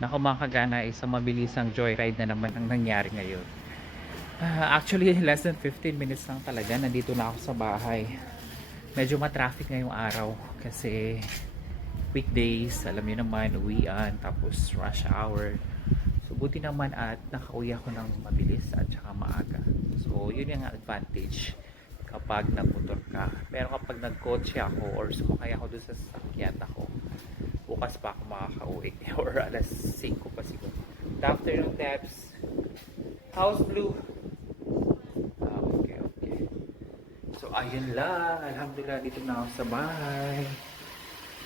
Naku mga kagana, isang mabilisang joyride na naman ang nangyari ngayon. Actually, less than 15 minutes lang talaga. Nandito na ako sa bahay. Medyo matraffic ngayong araw kasi weekdays, alam niyo naman, uwian, tapos rush hour. So, buti naman at nakauwi ako ng mabilis at saka maaga. So, yun yung advantage kapag nagmotor ka. Pero kapag nagkotse ako or sumakay ako doon sa sasakyan ako, bukas pa ako makakauwi or alas 5 pa siguro. Good afternoon, Debs. How's Blue? Okay, okay. So, ayun lang. Alhamdulillah, dito na ako sa bahay.